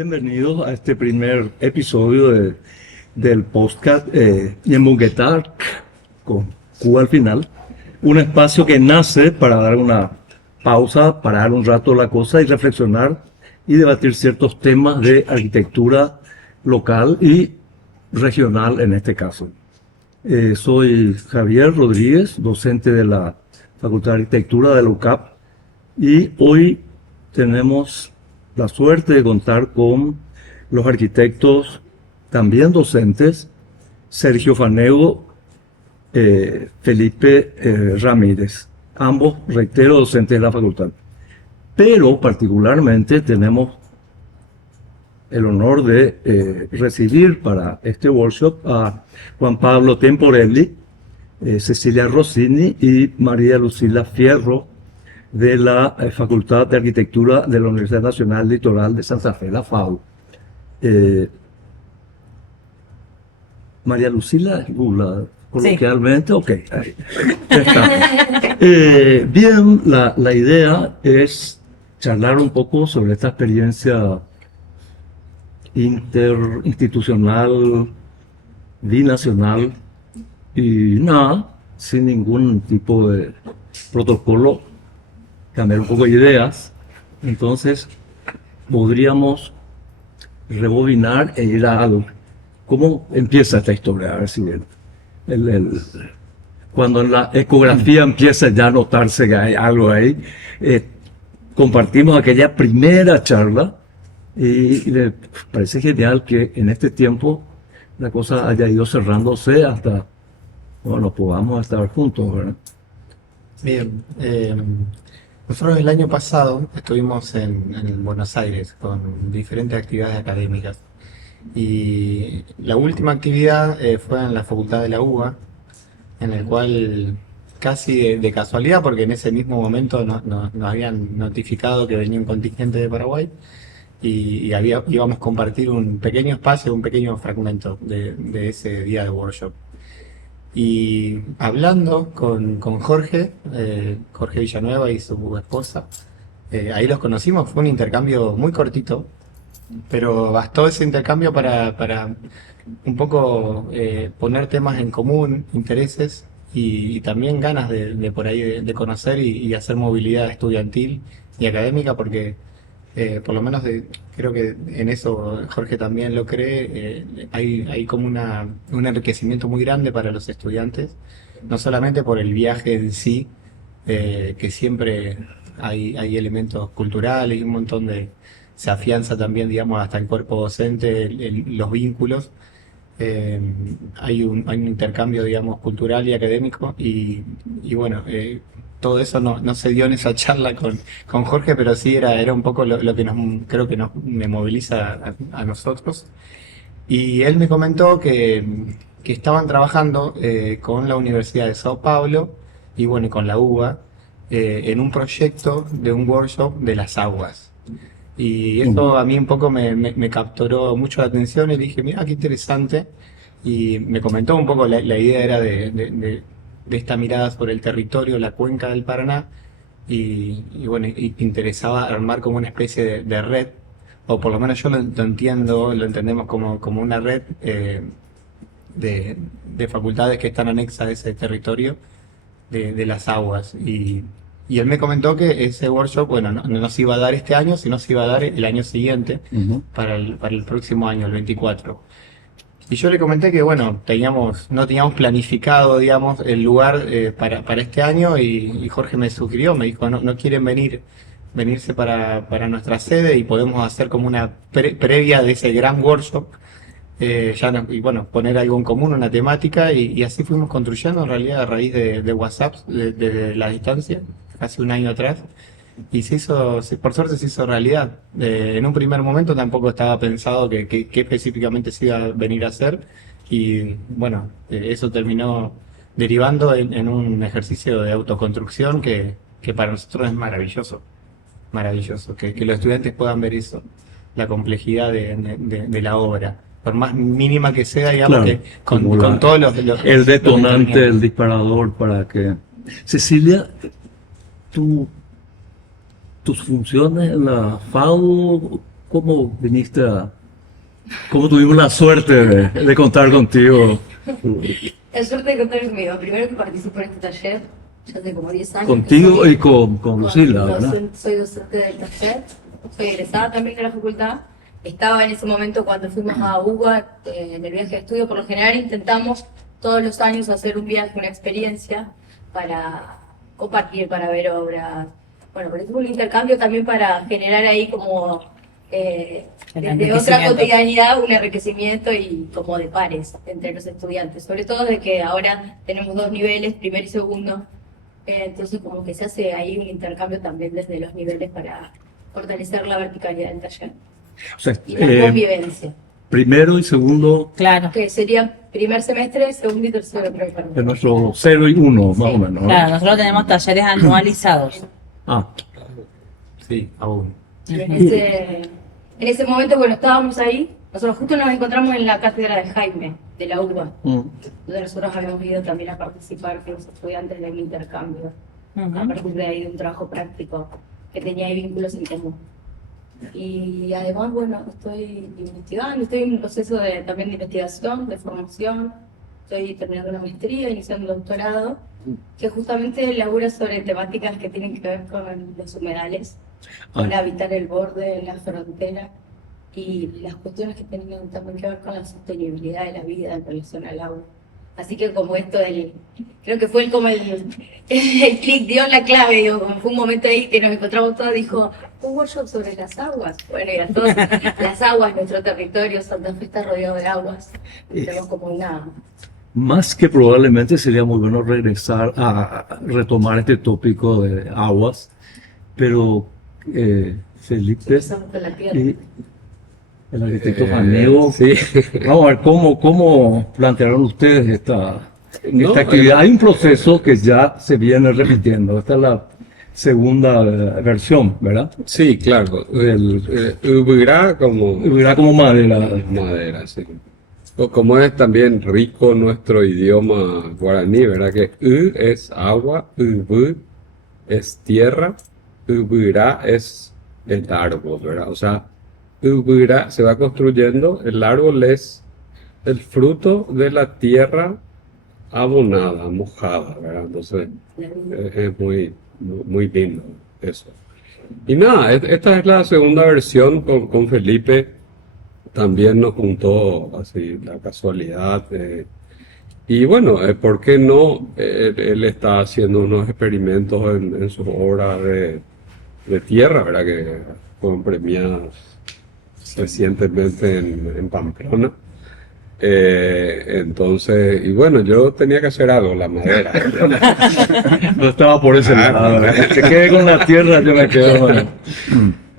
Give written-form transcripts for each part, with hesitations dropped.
Bienvenidos a este primer episodio del podcast Yemungetar con Q al final. Un espacio que nace para dar una pausa, parar un rato la cosa y reflexionar y debatir ciertos temas de arquitectura local y regional en este caso. Soy Javier Rodríguez, docente de la Facultad de Arquitectura de la UCAP, y hoy tenemos la suerte de contar con los arquitectos, también docentes, Sergio Fanego, Felipe Ramírez, ambos, reitero, docentes de la facultad. Pero particularmente tenemos el honor de recibir para este workshop a Juan Pablo Temporelli, Cecilia Rossini y María Lucila Fierro, de la Facultad de Arquitectura de la Universidad Nacional Litoral de Santa Fe, la FAU. María Lucila, coloquialmente, sí. Ok, ahí está. Bien, la idea es charlar un poco sobre esta experiencia interinstitucional, binacional, y nada, sin ningún tipo de protocolo, cambiar un poco de ideas. Entonces podríamos rebobinar e ir a algo. ¿Cómo empieza esta historia? A ver si cuando en la ecografía empieza ya a notarse que hay algo ahí, compartimos aquella primera charla y me parece genial que en este tiempo la cosa haya ido cerrándose hasta, bueno, podamos estar juntos, ¿verdad? Bien, nosotros el año pasado estuvimos en Buenos Aires con diferentes actividades académicas y la última actividad fue en la Facultad de la UBA, en el cual casi de casualidad, porque en ese mismo momento nos habían notificado que venía un contingente de Paraguay y íbamos a compartir un pequeño espacio, un pequeño fragmento de ese día de workshop. Y hablando con Jorge Villanueva y su esposa, ahí los conocimos, fue un intercambio muy cortito, pero bastó ese intercambio para un poco poner temas en común, intereses y también ganas de por ahí de conocer y hacer movilidad estudiantil y académica, porque por lo menos creo que en eso Jorge también lo cree, hay como un enriquecimiento muy grande para los estudiantes, no solamente por el viaje en sí, que siempre hay elementos culturales y un montón se afianza también, digamos, hasta el cuerpo docente, los vínculos. Hay un intercambio, digamos, cultural y académico y bueno, todo eso no se dio en esa charla con Jorge, pero sí era un poco lo que creo que me moviliza a nosotros. Y él me comentó que estaban trabajando con la Universidad de Sao Paulo y bueno, y con la UBA en un proyecto de un workshop de las aguas. Y eso a mí un poco me capturó mucho la atención y dije, mira, qué interesante. Y me comentó un poco, la idea era de esta mirada sobre el territorio, la cuenca del Paraná, y bueno, interesaba armar como una especie de red, o por lo menos yo lo entendemos como una red de facultades que están anexas a ese territorio de las aguas. Y él me comentó que ese workshop, bueno, no se iba a dar este año, sino se iba a dar el año siguiente, para el próximo año, el 24. Y yo le comenté que, bueno, no teníamos planificado, digamos, el lugar para este año, y Jorge me sugirió, me dijo, no quieren venirse para nuestra sede y podemos hacer como una previa de ese gran workshop, y bueno, poner algo en común, una temática, y así fuimos construyendo en realidad a raíz de WhatsApp, desde la distancia, hace un año atrás. Y por suerte se hizo realidad. En un primer momento tampoco estaba pensado que específicamente se iba a venir a hacer. Y bueno, eso terminó derivando en un ejercicio de autoconstrucción que para nosotros es maravilloso. Maravilloso. Que los estudiantes puedan ver eso, la complejidad de la obra. Por más mínima que sea, digamos, Claro, que con todos el detonante, el disparador para que... Cecilia, tus funciones en la FAU ¿Cómo viniste cómo tuvimos la suerte de contar contigo? La suerte de contar conmigo. Primero que participo en este taller, ya hace como 10 años. Contigo y con Lucila, ¿verdad? Soy docente del taller, soy egresada también de la facultad. Estaba en ese momento cuando fuimos a UBA en el viaje de estudio. Por lo general intentamos todos los años hacer un viaje, una experiencia para compartir, para ver obras. Bueno, por eso un intercambio también para generar ahí como desde otra cotidianidad un enriquecimiento y como de pares entre los estudiantes. Sobre todo de que ahora tenemos 2 niveles, primero y segundo. Entonces como que se hace ahí un intercambio también desde los niveles para fortalecer la verticalidad del taller. O sea, Y la convivencia. primero y segundo Claro, Que sería primer semestre, segundo y tercero, creo. de nuestro 0 y 1, más Sí. o menos, ¿no? claro, nosotros tenemos talleres anualizados. Ah, Sí, aún. Y en ese momento, bueno, estábamos ahí. Nosotros justo nos encontramos en la cátedra de Jaime, de la UBA, donde nosotros habíamos ido también a participar con los estudiantes del intercambio, a partir de ahí de un trabajo práctico que tenía ahí vínculos en común. Y además, bueno, estoy investigando, estoy en un proceso también de investigación, de formación, estoy terminando una maestría, iniciando un doctorado, que justamente labura sobre temáticas que tienen que ver con los humedales, con habitar el borde, la frontera, y las cuestiones que tienen también que ver con la sostenibilidad de la vida en relación al agua. Así que como esto creo que fue como el clic, dio la clave, digo, como fue un momento ahí que nos encontramos todos, dijo, un workshop sobre las aguas. Bueno, y a todas las aguas, nuestro territorio, Santa Fe está rodeado de aguas, y tenemos como una... más que probablemente sería muy bueno regresar a retomar este tópico de aguas, pero Felipe Empezamos con la tierra. y el arquitecto Janego, Sí. vamos a ver cómo plantearon ustedes esta No, actividad. Hay un proceso que ya se viene repitiendo. Esta es la segunda versión, ¿verdad? Sí, claro. Ubirá como Verá como madera. madera, sí. O como es también rico nuestro idioma guaraní, ¿verdad? Que es agua, ubu es tierra, ubirá es el árbol, ¿verdad? O sea, ubirá se va construyendo, el árbol es el fruto de la tierra abonada, mojada, ¿verdad? Entonces, es muy lindo eso. Y nada, esta es la segunda versión con Felipe. También nos juntó así la casualidad. Y bueno, ¿por qué no? Él está haciendo unos experimentos en sus obras de tierra, ¿verdad? Que fueron premiadas recientemente en Pamplona. Entonces, y bueno, yo tenía que hacer algo, la madera. No estaba por ese lado. Se quede con la tierra, yo me quedo. Bueno.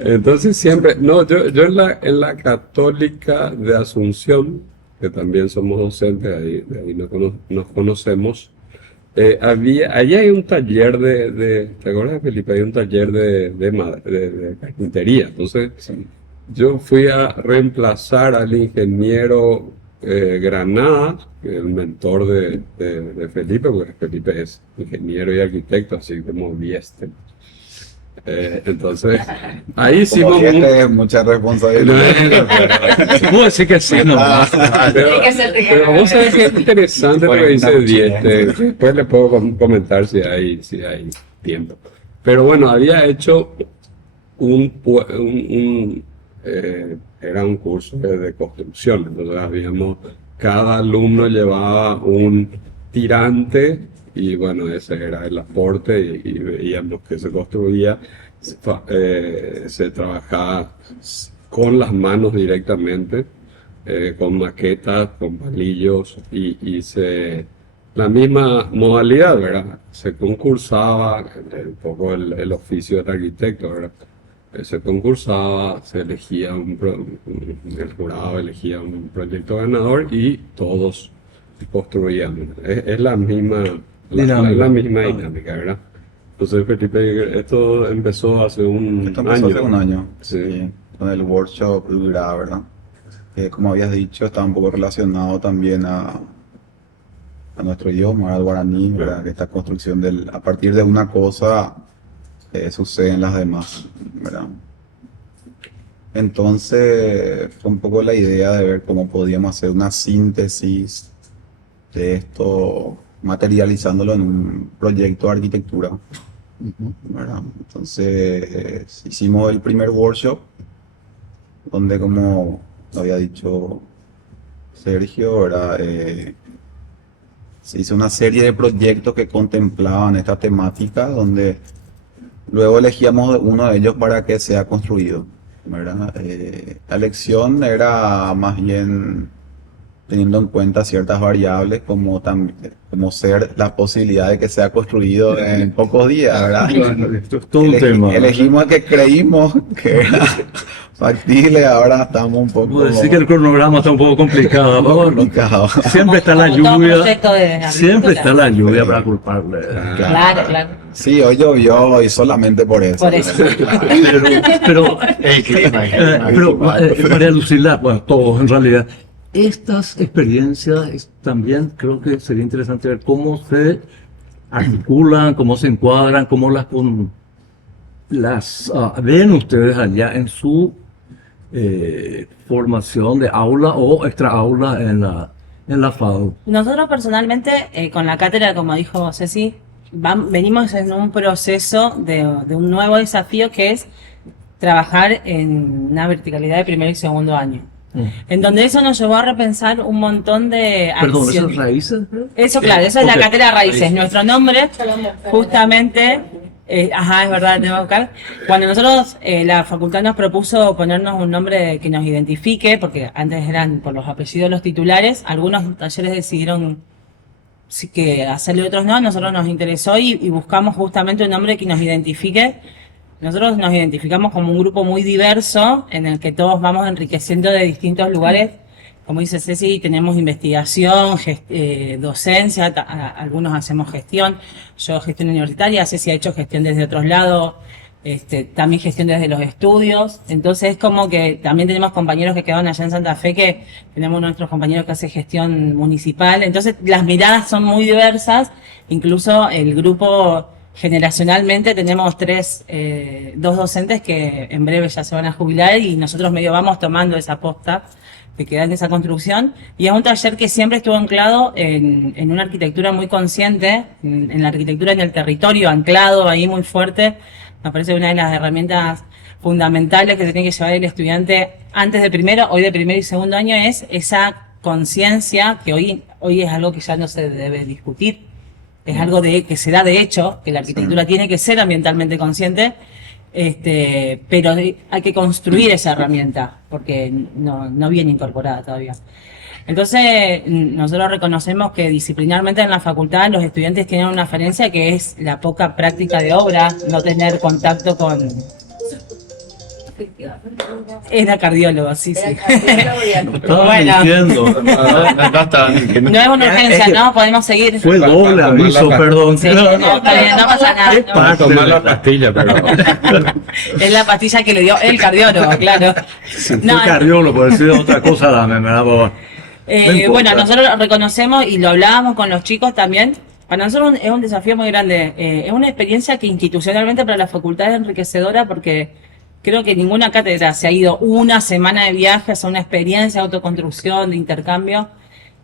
Entonces siempre, no, yo en la Católica de Asunción, que también somos docentes, de ahí nos conocemos, allí hay un taller ¿te acuerdas, Felipe? Hay un taller de carpintería. Entonces, yo fui a reemplazar al ingeniero Granadas, que es el mentor de Felipe, porque Felipe es ingeniero y arquitecto, así como Bieste. Entonces, ahí hicimos es mucha responsabilidad. Puedo decir que sí, no. pero vos sabés que es interesante lo que dice Dieste. Después le puedo comentar si hay tiempo. Pero bueno, había hecho era un curso de construcción. Entonces cada alumno llevaba un tirante. Y bueno, ese era el aporte y veíamos que se construía, se trabajaba con las manos directamente, con maquetas, con palillos y la misma modalidad, ¿verdad? Se concursaba, un poco el oficio del arquitecto, ¿verdad? Se concursaba, se elegía el jurado elegía un proyecto ganador y todos construían. Es la misma dinámica, ¿verdad? Entonces, Felipe, esto empezó hace un Esto empezó año. hace un año, Sí. sí, con el workshop Ubirá, ¿verdad? Que como habías dicho, está un poco relacionado también a nuestro idioma, al guaraní, ¿verdad? Que esta construcción a partir de una cosa suceden las demás, ¿verdad? Entonces fue un poco la idea de ver cómo podíamos hacer una síntesis de esto, materializándolo en un proyecto de arquitectura, ¿verdad? Entonces hicimos el primer workshop, donde, como había dicho Sergio, ¿verdad? Se hizo una serie de proyectos que contemplaban esta temática, donde luego elegíamos uno de ellos para que sea construido, ¿verdad? La elección era más bien teniendo en cuenta ciertas variables como ser la posibilidad de que sea construido en pocos días, ¿verdad? Bueno, esto es todo un tema. Elegimos el que creímos que era factible, ahora estamos un poco Puedo decir que el cronograma está un poco complicado. ¿No? complicado. Siempre está la Como todo lluvia. proyecto de arquitectura. Siempre está la lluvia para culparle. Claro, claro. Sí, hoy llovió y solamente por eso. Por eso. Pero El clima, María Lucila, bueno, todos en realidad, estas experiencias también creo que sería interesante ver cómo se articulan, cómo se encuadran, cómo las ven ustedes allá en su formación de aula o extra aula en la FADU. Nosotros personalmente, con la cátedra, como dijo Ceci, venimos en un proceso de un nuevo desafío que es trabajar en una verticalidad de primer y segundo año. En donde eso nos llevó a repensar un montón de Perdón, acciones. ¿esas raíces? Eso, claro, eso es Ok. la cátedra Raíces. Nuestro nombre, justamente, ajá, es verdad, tengo que buscar. Cuando nosotros, la facultad nos propuso ponernos un nombre que nos identifique, porque antes eran por los apellidos los titulares, algunos talleres decidieron sí que hacerle, otros no, a nosotros nos interesó y buscamos justamente un nombre que nos identifique. Nosotros nos identificamos como un grupo muy diverso, en el que todos vamos enriqueciendo de distintos lugares. Como dice Ceci, tenemos investigación, docencia, algunos hacemos gestión. Yo gestión universitaria, Ceci ha hecho gestión desde otros lados, también gestión desde los estudios. Entonces es como que también tenemos compañeros que quedaron allá en Santa Fe, que tenemos nuestros compañeros que hacen gestión municipal. Entonces las miradas son muy diversas, incluso el grupo... Generacionalmente tenemos dos docentes que en breve ya se van a jubilar y nosotros medio vamos tomando esa posta que queda en esa construcción. Y es un taller que siempre estuvo anclado en una arquitectura muy consciente, en la arquitectura en el territorio, anclado ahí muy fuerte. Me parece una de las herramientas fundamentales que se tiene que llevar el estudiante antes de primero, hoy de primer y segundo año, es esa conciencia que hoy es algo que ya no se debe discutir. Es algo que se da de hecho, que la arquitectura tiene que ser ambientalmente consciente, pero hay que construir esa herramienta, porque no viene incorporada todavía. Entonces, nosotros reconocemos que disciplinarmente en la facultad los estudiantes tienen una falencia que es la poca práctica de obra, no tener contacto con... Era cardiólogo, sí, sí. Estaba Bueno. mintiendo. No es una urgencia, ¿no? Podemos seguir. Fue doble aviso, perdón. Sí, no, está bien, no pasa nada. Es no. Para parte tomar de- la pastilla, pero... Es la pastilla que le dio el cardiólogo, claro. Si fue No, cardiólogo, por decir otra cosa, dame, me da boba. No importa. bueno, nosotros reconocemos y lo hablábamos con los chicos también. Para nosotros es un desafío muy grande. Es una experiencia que institucionalmente para la facultad es enriquecedora porque creo que ninguna cátedra se ha ido una semana de viajes a una experiencia de autoconstrucción, de intercambio.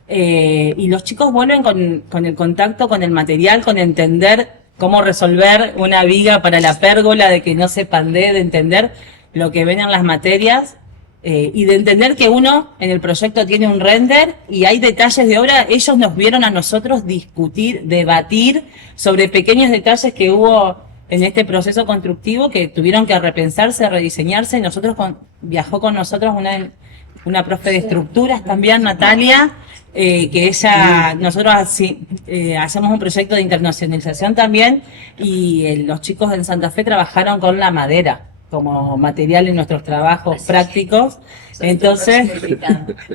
Y los chicos vuelven con el contacto, con el material, con entender cómo resolver una viga para la pérgola, de que no se pandee, de entender lo que ven en las materias. Y de entender que uno en el proyecto tiene un render y hay detalles de obra. Ellos nos vieron a nosotros discutir, debatir sobre pequeños detalles que hubo en este proceso constructivo, que tuvieron que repensarse, rediseñarse. Viajó con nosotros una profe de estructuras también, Natalia, que ella, nosotros hacemos un proyecto de internacionalización también, y los chicos en Santa Fe trabajaron con la madera como material en nuestros trabajos prácticos. Entonces,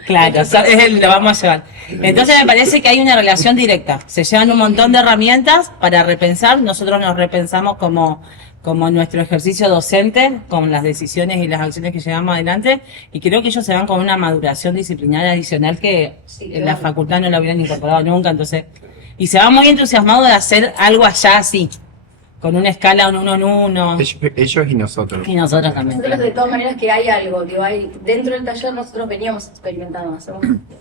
claro, lo vamos a llevar. Entonces me parece que hay una relación directa. Se llevan un montón de herramientas para repensar. Nosotros nos repensamos como nuestro ejercicio docente, con las decisiones y las acciones que llevamos adelante. Y creo que ellos se van con una maduración disciplinaria adicional que en la facultad no la hubieran incorporado nunca. Entonces, y se van muy entusiasmados de hacer algo allá así. con una escala un 1 en 1. Ellos y nosotros. Y nosotros también. Nosotros de todas maneras que hay algo, digo, dentro del taller nosotros veníamos experimentando,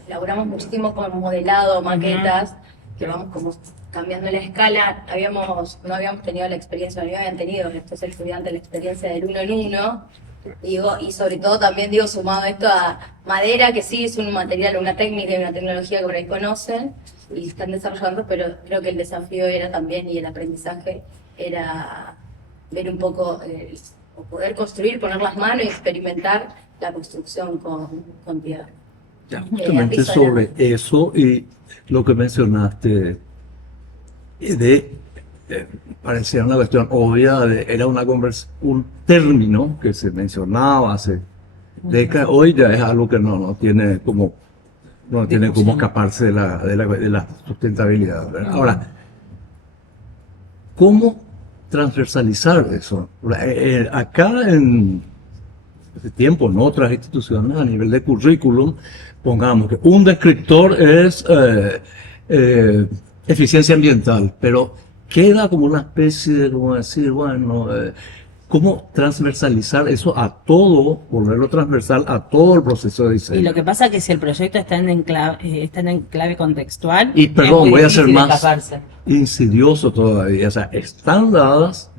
elaboramos muchísimo con modelado, maquetas, que vamos como cambiando la escala. No habíamos tenido la experiencia, no habían tenido estos estudiantes la experiencia del 1 en 1. Digo, y sobre todo también digo, sumado esto a madera, que sí es un material, una técnica y una tecnología que por ahí conocen y están desarrollando, pero creo que el desafío era también, y el aprendizaje era ver un poco, o poder construir, poner las manos y experimentar la construcción con tierra. Ya, justamente sobre eso y lo que mencionaste parecía una cuestión obvia, era un término que se mencionaba hace décadas, hoy ya es algo que no tiene como escaparse de la sustentabilidad, ¿verdad? Ahora, ¿cómo transversalizar eso? Acá en ese tiempo, en otras instituciones, a nivel de currículum, pongamos que un descriptor es eficiencia ambiental, pero queda como una especie de, como decir, bueno, ¿cómo transversalizar eso a todo, volverlo transversal a todo el proceso de diseño? Y lo que pasa es que si el proyecto está en clave contextual, Y perdón, es muy voy a ser difícil más escaparse. insidioso todavía. O sea, están dadas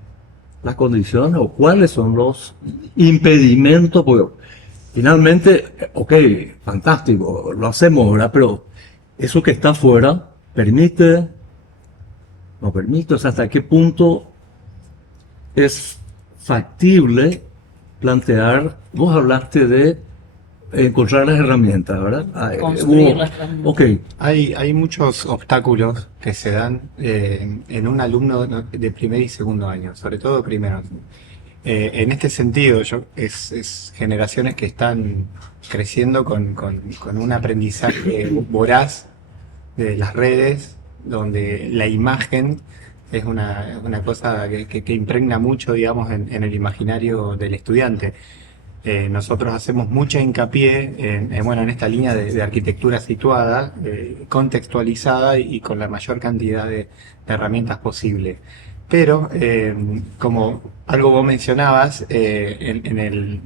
las condiciones o cuáles son los impedimentos, porque finalmente, ok, fantástico, lo hacemos, ¿verdad? Pero eso que está afuera, no permite, o sea, hasta qué punto es factible plantear, vos hablaste de encontrar las herramientas, ¿verdad? Construir las herramientas. Ok, Hay muchos obstáculos que se dan en un alumno de primer y segundo año, sobre todo primero. En este sentido, es generaciones que están creciendo con un aprendizaje voraz de las redes, donde la imagen es una cosa que impregna mucho, digamos, en el imaginario del estudiante. Nosotros hacemos mucha hincapié en esta línea de arquitectura situada, contextualizada y con la mayor cantidad de herramientas posible. Pero, como algo vos mencionabas, en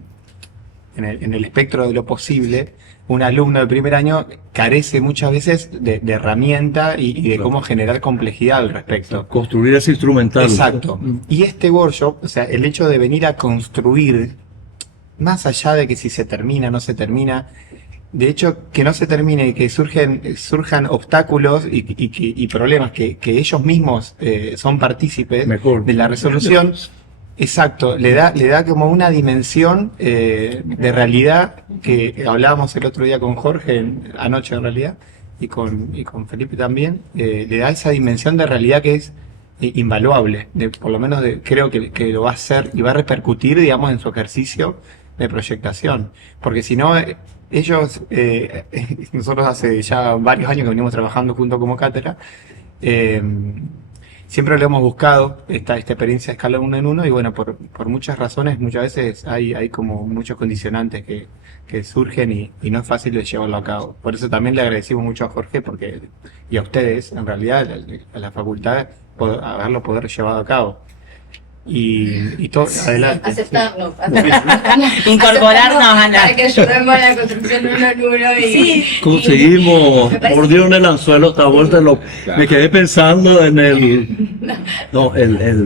el espectro de lo posible, un alumno de primer año carece muchas veces de herramienta y de cómo generar complejidad al respecto. construir ese instrumental. Exacto. Y este workshop, o sea, el hecho de venir a construir, más allá de que si se termina o no se termina, de hecho que no se termine y que surjan obstáculos y problemas que ellos mismos son partícipes Mejor. de la resolución. Exacto, le da como una dimensión de realidad que hablábamos el otro día con Jorge, anoche en realidad, y con Felipe también, le da esa dimensión de realidad que es invaluable, por lo menos creo que lo va a hacer y va a repercutir, digamos, en su ejercicio de proyectación, porque si no, ellos, nosotros hace ya varios años que venimos trabajando junto como cátedra, siempre lo hemos buscado, esta experiencia de escala 1 en 1, y bueno, por muchas razones, muchas veces hay como muchos condicionantes que surgen y no es fácil de llevarlo a cabo. Por eso también le agradecimos mucho a Jorge y a ustedes, en realidad, a la facultad, haberlo poder llevado a cabo. Y todo, adelante. Aceptarnos. Incorporarnos a la- Para que ayudemos a la construcción de 1 en 1 y... Conseguimos, Me parece- mordieron el anzuelo esta vuelta, me quedé pensando en el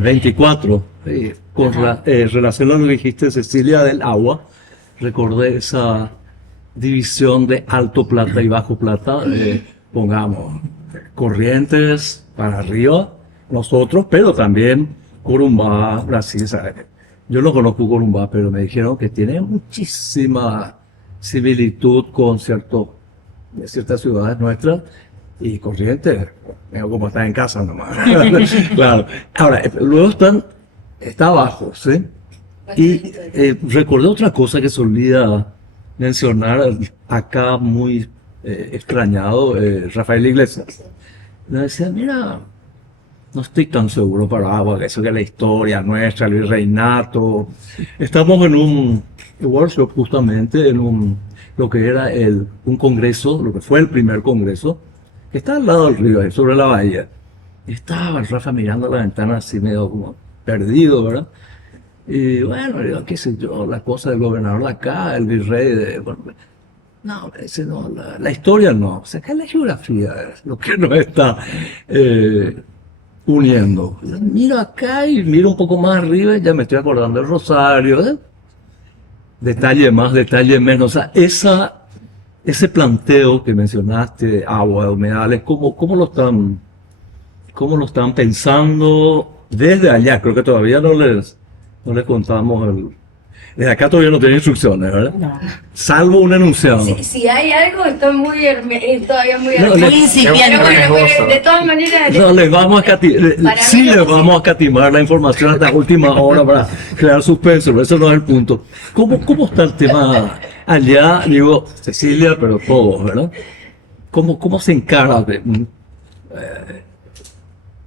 24, con relación a lo que dijiste, Cecilia, del agua, recordé esa división de alto plata y bajo plata, pongamos, corrientes para arriba, nosotros, pero también Corumbá, Brasil, ¿sabes? Yo no conozco Corumbá, pero me dijeron que tiene muchísima similitud con ciertas ciudades nuestras y Corrientes, veo como está en casa nomás. Claro. Ahora, luego está abajo, ¿sí? Y recordé otra cosa que se olvida mencionar acá, muy extrañado, Rafael Iglesias. Me decía, mira, no estoy tan seguro para agua, eso que la historia nuestra, el virreinato. Estamos en un workshop justamente, lo que era un congreso, lo que fue el primer congreso, que está al lado del río, sobre la bahía. Y estaba el Rafa mirando la ventana así medio como perdido, ¿verdad? Y bueno, yo, qué sé yo, la cosa del gobernador de acá, el virrey de... Bueno, no, ese no, la historia no, o sea, acá la geografía es lo que nos está uniendo. Miro acá y miro un poco más arriba y ya me estoy acordando del Rosario, ¿eh? Detalle más, detalle menos, o sea, ese planteo que mencionaste, agua, humedales, ¿cómo lo están pensando desde allá? Creo que todavía no les contamos desde acá todavía no tiene instrucciones, ¿verdad? No. Salvo un enunciado. Si hay algo, estoy todavía muy No, hermético. Muy incipiente. Pero bueno, de todas maneras, No, les vamos a para sí mí les lo vamos a catimar la información hasta la última hora para crear suspenso, pero eso no es el punto. ¿Cómo está el tema allá? Digo, Cecilia, pero todos, ¿verdad? ¿Cómo se encara de un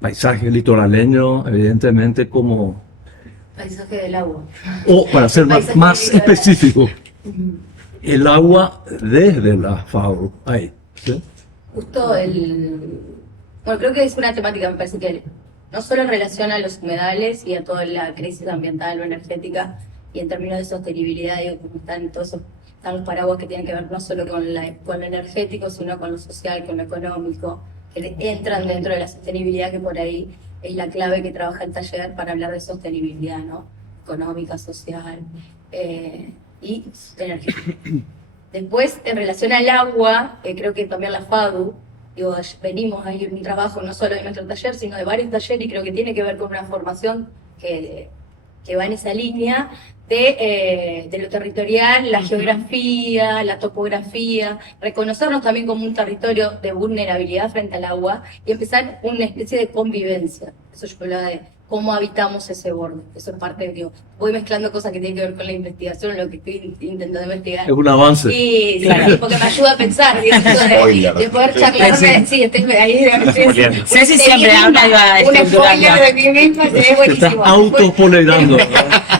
paisaje litoraleño, evidentemente, como... paisaje del agua. O, para ser Paisaje más litoral. específico, el agua desde la FAO. Ahí, ¿sí? Justo bueno, creo que es una temática, me parece que no solo en relación a los humedales y a toda la crisis ambiental o energética, y en términos de sostenibilidad, digo, como están los paraguas que tienen que ver no solo con lo energético, sino con lo social, con lo económico, que entran dentro de la sostenibilidad, que por ahí es la clave que trabaja el taller para hablar de sostenibilidad, ¿no? Económica, social y energética. Después, en relación al agua, creo que también la FADU, digo, venimos ahí en un trabajo no solo de nuestro taller, sino de varios talleres, y creo que tiene que ver con una formación que va en esa línea de lo territorial, la geografía, la topografía, reconocernos también como un territorio de vulnerabilidad frente al agua y empezar una especie de convivencia. Eso yo hablaba de cómo habitamos ese borde. Eso es parte de, digo, voy mezclando cosas que tienen que ver con la investigación, lo que estoy intentando investigar. Es un avance. Sí, Claro. porque me ayuda a pensar, digo, Spoiler. de poder charlar. Sí, estoy ahí. Ceci siempre habla y va un spoiler estructurando. de mí misma, es Se está buenísimo. autopolerando.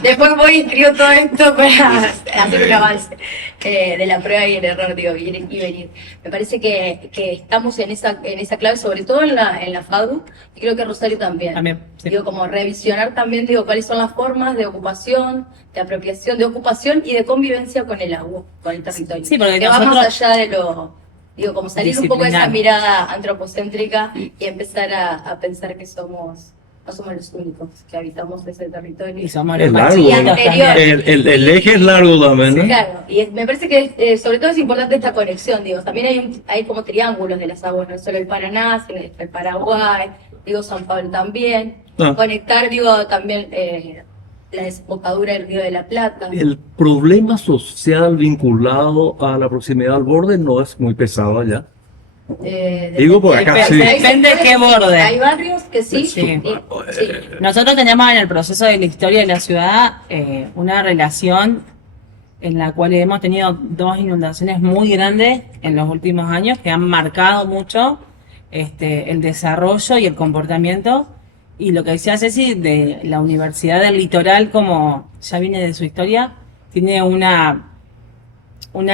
Después voy y escribo todo esto para hacer un avance de la prueba y el error, digo, ir y venir. Me parece que estamos en esa clave, sobre todo en la FADU, y creo que Rosario también. También, sí. Digo, como revisionar también, digo, cuáles son las formas de ocupación, de apropiación, de ocupación y de convivencia con el agua, con el territorio. Sí, porque que va más nosotros- allá de lo... Digo, como salir un poco de esa Disciplinar. mirada antropocéntrica y empezar a pensar que no somos los únicos que habitamos ese territorio. Y somos Es los más largo, chiquitos ¿no? también. El eje es largo también, ¿no? Claro, y me parece que sobre todo es importante esta conexión, digo, también hay como triángulos de las aguas, no solo el Paraná, sino el Paraguay, digo, San Pablo también, Ah. conectar, digo, también la desembocadura del Río de la Plata. El problema social vinculado a la proximidad al borde no es muy pesado allá. Digo, por acá sí. Depende de qué borde. Hay barrios que sí, Sí. sí. Nosotros tenemos en el proceso de la historia de la ciudad una relación en la cual hemos tenido dos inundaciones muy grandes en los últimos años que han marcado mucho el desarrollo y el comportamiento. Y lo que decía Ceci de la Universidad del Litoral, como ya viene de su historia, tiene una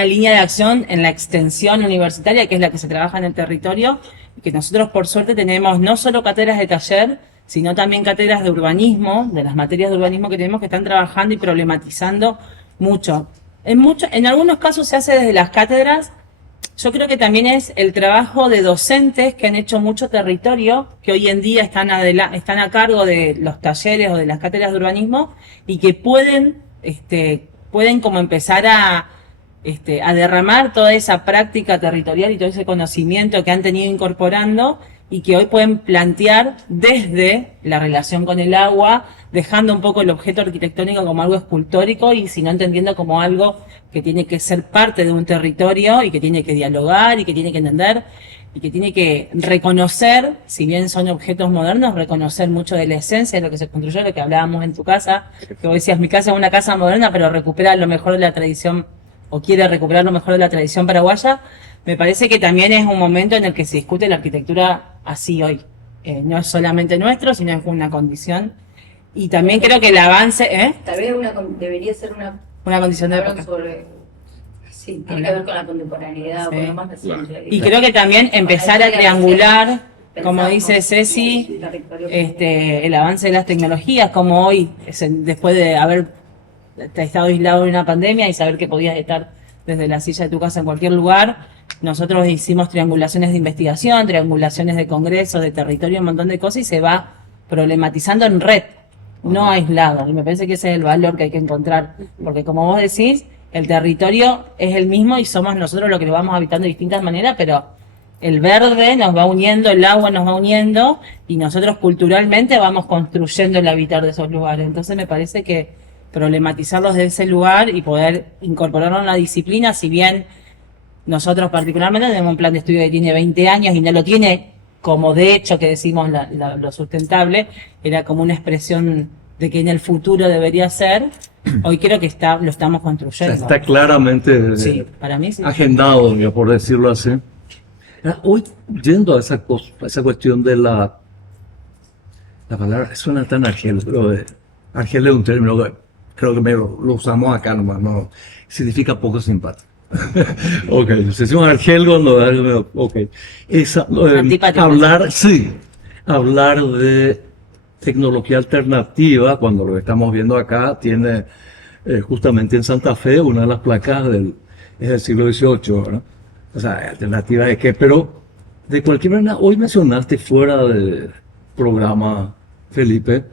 línea de acción en la extensión universitaria, que es la que se trabaja en el territorio, y que nosotros por suerte tenemos no solo cátedras de taller, sino también cátedras de urbanismo, de las materias de urbanismo que tenemos, que están trabajando y problematizando mucho. En algunos casos se hace desde las cátedras. Yo creo que también es el trabajo de docentes que han hecho mucho territorio, que hoy en día están a cargo de los talleres o de las cátedras de urbanismo y que pueden como empezar a derramar toda esa práctica territorial y todo ese conocimiento que han tenido incorporando y que hoy pueden plantear desde la relación con el agua, dejando un poco el objeto arquitectónico como algo escultórico y sino entendiendo como algo que tiene que ser parte de un territorio y que tiene que dialogar y que tiene que entender y que tiene que reconocer, si bien son objetos modernos, reconocer mucho de la esencia de lo que se construyó, lo que hablábamos en tu casa, que vos decías, mi casa es una casa moderna, pero recupera lo mejor de la tradición o quiere recuperar lo mejor de la tradición paraguaya. Me parece que también es un momento en el que se discute la arquitectura así hoy. No es solamente nuestro, sino es una condición. Y también creo que el avance, Tal vez debería ser una condición de hablan época. sobre... Sí, tiene que ver con la contemporaneidad, Sí. con lo más reciente. Y creo que también empezar a triangular como dice Ceci, el avance de las tecnologías, como hoy, después de haber estado aislado de una pandemia y saber que podías estar desde la silla de tu casa en cualquier lugar, nosotros hicimos triangulaciones de investigación, triangulaciones de congresos, de territorio, un montón de cosas, y se va problematizando en red, no aislado. Y me parece que ese es el valor que hay que encontrar, porque como vos decís, el territorio es el mismo y somos nosotros los que lo vamos habitando de distintas maneras, pero el verde nos va uniendo, el agua nos va uniendo, y nosotros culturalmente vamos construyendo el habitar de esos lugares. Entonces me parece que problematizarlos desde ese lugar y poder incorporarlo en la disciplina, si bien nosotros particularmente tenemos un plan de estudio que tiene 20 años y no lo tiene como de hecho que decimos lo sustentable, era como una expresión de que en el futuro debería ser. Hoy creo que lo estamos construyendo. Está claramente Sí, para mí sí. agendado, por decirlo así. Hoy, yendo a esa cuestión de la palabra, suena tan argel, pero argel es un término que creo que lo usamos acá nomás, no significa poco simpático. Ok, si decimos argel cuando, ok. Hablar de tecnología alternativa, cuando lo estamos viendo acá, tiene justamente en Santa Fe una de las placas es del siglo XVIII, ¿verdad? O sea, alternativa de qué, pero de cualquier manera, hoy mencionaste fuera del programa, Felipe,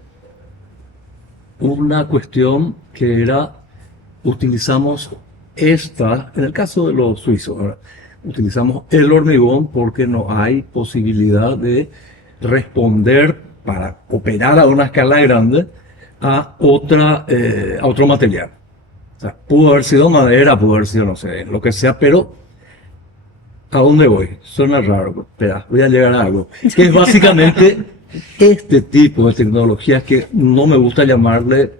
una cuestión que era, utilizamos en el caso de los suizos, ¿verdad? Utilizamos el hormigón porque no hay posibilidad de responder para operar a una escala grande a otro material. O sea, pudo haber sido madera, pudo haber sido, no sé, lo que sea, pero ¿a dónde voy? Suena raro, espera, voy a llegar a algo. Que es básicamente este tipo de tecnologías que no me gusta llamarle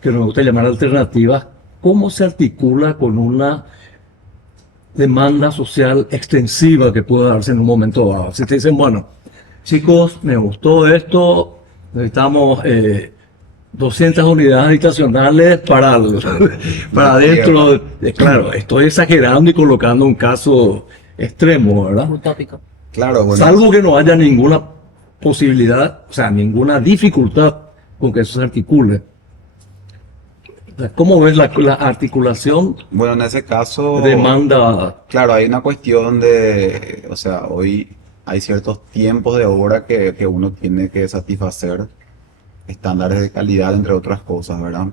que no me gusta llamar alternativas, ¿cómo se articula con una demanda social extensiva que puede darse en un momento dado? Si te dicen, bueno, chicos, me gustó esto, necesitamos 200 unidades habitacionales para dentro. Claro, estoy exagerando y colocando un caso extremo, ¿verdad? Utópico. Claro, bueno. Salvo que no haya ninguna posibilidad, o sea, ninguna dificultad con que eso se articule. ¿Cómo ves la articulación? Bueno, en ese caso, Demanda. claro, hay una cuestión o sea, hoy hay ciertos tiempos de obra que uno tiene que satisfacer, estándares de calidad, entre otras cosas, ¿verdad?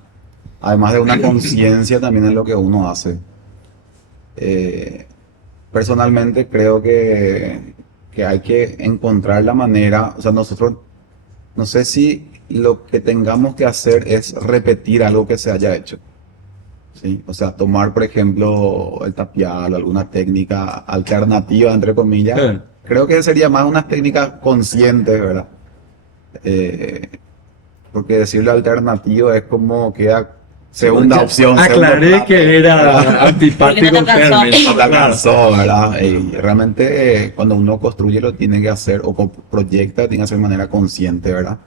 Además de una conciencia también en lo que uno hace. Personalmente creo que hay que encontrar la manera, o sea, nosotros, no sé si lo que tengamos que hacer es repetir algo que se haya hecho, ¿sí? O sea, tomar, por ejemplo, el tapial o alguna técnica alternativa, entre comillas. Creo que sería más unas técnicas conscientes, ¿verdad? Porque decirle alternativo es como queda segunda opción. Aclaré que era antipático el término. No te alcanzó, ¿verdad? Y realmente cuando uno construye lo tiene que hacer, o proyecta, tiene que hacer de manera consciente, ¿verdad?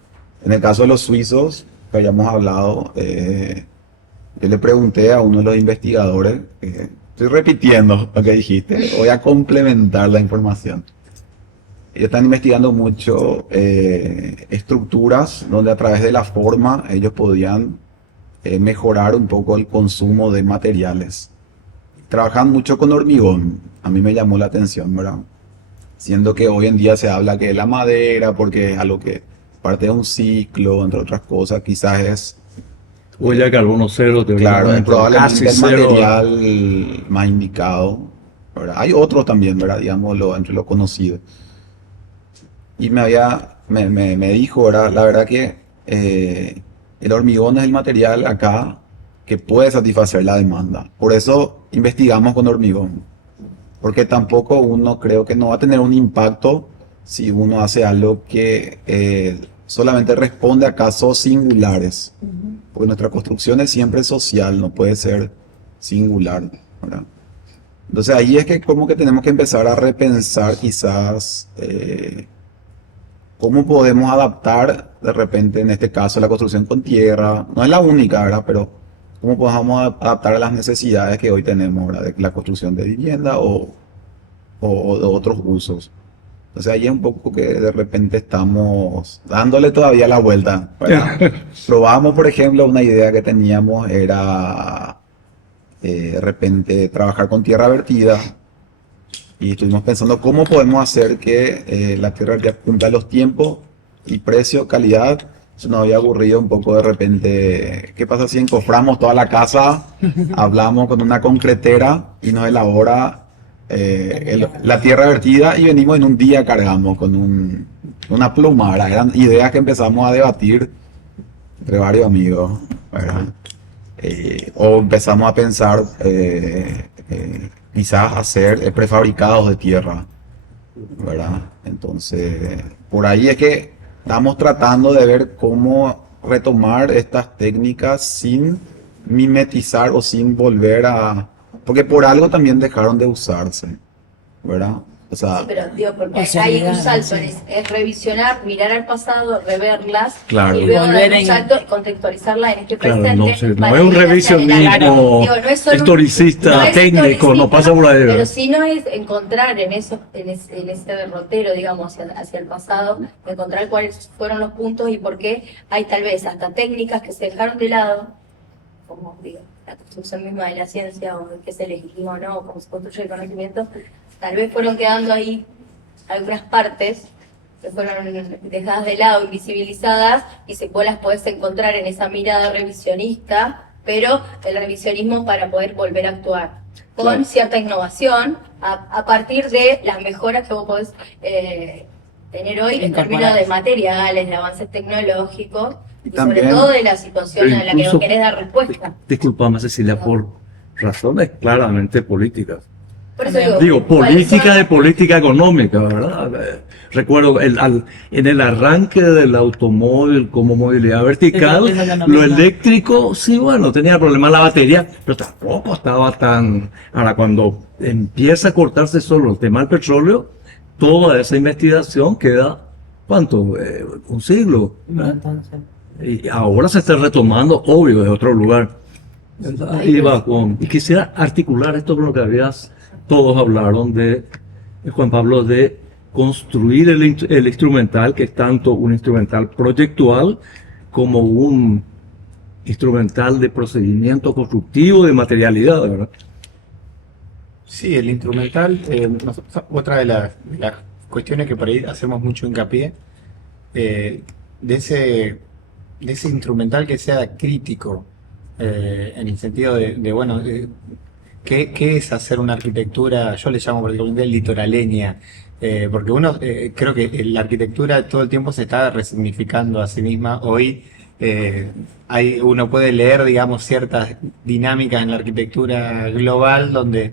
En el caso de los suizos, que hayamos hablado, yo le pregunté a uno de los investigadores, estoy repitiendo lo que dijiste, voy a complementar la información. Ellos están investigando mucho estructuras donde a través de la forma ellos podían mejorar un poco el consumo de materiales. Trabajan mucho con hormigón, a mí me llamó la atención, ¿verdad? Siendo que hoy en día se habla que la madera, porque es algo que parte de un ciclo, entre otras cosas, quizás es... Huella de carbono cero, claro, es probablemente el cero. material más indicado, ¿verdad? Hay otros también, ¿verdad? Digámoslo, entre los conocidos. Y me dijo, ¿verdad? La verdad que el hormigón es el material acá que puede satisfacer la demanda. Por eso investigamos con hormigón. Porque tampoco uno creo que no va a tener un impacto si uno hace algo que solamente responde a casos singulares. Porque nuestra construcción es siempre social, no puede ser singular, ¿verdad? Entonces ahí es que como que tenemos que empezar a repensar quizás cómo podemos adaptar de repente, en este caso, la construcción con tierra. No es la única, ¿verdad? Pero cómo podemos adaptar a las necesidades que hoy tenemos, ¿verdad? De la construcción de vivienda o de otros usos. Entonces ahí es un poco que de repente estamos dándole todavía la vuelta, ¿verdad? Probamos, por ejemplo, una idea que teníamos era de repente trabajar con tierra vertida y estuvimos pensando cómo podemos hacer que la tierra vertida cumpla los tiempos y precio, calidad. Eso nos había aburrido un poco de repente. ¿Qué pasa si encoframos toda la casa, hablamos con una concretera y nos elabora la tierra vertida y venimos en un día, cargamos con una plumara? Eran ideas que empezamos a debatir entre varios amigos, ¿verdad? O empezamos a pensar quizás hacer prefabricados de tierra, ¿verdad? Entonces, por ahí es que estamos tratando de ver cómo retomar estas técnicas sin mimetizar o sin volver a... Porque por algo también dejaron de usarse, ¿verdad? O sea, Sí, pero digo, porque O sea, hay un claro, salto, sí. es revisionar, mirar al pasado, reverlas, Claro. y luego dar Volver un en- salto y contextualizarla en este Claro, presente. no, sé, no para es un ir hacia adelante. revisionismo Digo, no es solo un- historicista, no es técnico, no historicista, pasa por ahí. Pero ¿verdad? si no es encontrar en ese derrotero, digamos, hacia el pasado, encontrar cuáles fueron los puntos y por qué hay tal vez hasta técnicas que se dejaron de lado, como digo, la construcción misma de la ciencia, o de qué se legítima o no, cómo se construye el conocimiento, tal vez fueron quedando ahí algunas partes que fueron dejadas de lado, invisibilizadas, y vos las podés encontrar en esa mirada revisionista, pero el revisionismo para poder volver a actuar con Claro. cierta innovación a partir de las mejoras que vos podés tener hoy en términos Incorporar. de materiales, de avances tecnológicos, Y y también- sobre todo de la situación Pero a la que incluso- no querés dar respuesta. Disculpame, Cecilia, por razones claramente políticas. Por eso Digo, ¿cuáles política son- de política económica, ¿verdad? Recuerdo en el arranque del automóvil como movilidad vertical, Estaba pensando lo lo mismo. eléctrico, sí, bueno, tenía problemas la batería, pero tampoco estaba tan... Ahora, cuando empieza a cortarse solo el tema del petróleo, toda esa investigación queda, ¿cuánto? Un siglo. ¿verdad? Entonces, Y ahora se está retomando, obvio, de otro lugar. Y quisiera articular esto con lo que todos hablaron de, Juan Pablo, de construir el instrumental, que es tanto un instrumental proyectual como un instrumental de procedimiento constructivo, de materialidad, ¿verdad? Sí, el instrumental, otra de las cuestiones que por ahí hacemos mucho hincapié, de ese instrumental que sea crítico, en el sentido bueno, ¿qué es hacer una arquitectura? Yo le llamo particularmente litoraleña, porque creo que la arquitectura todo el tiempo se está resignificando a sí misma. Hoy uno puede leer, digamos, ciertas dinámicas en la arquitectura global donde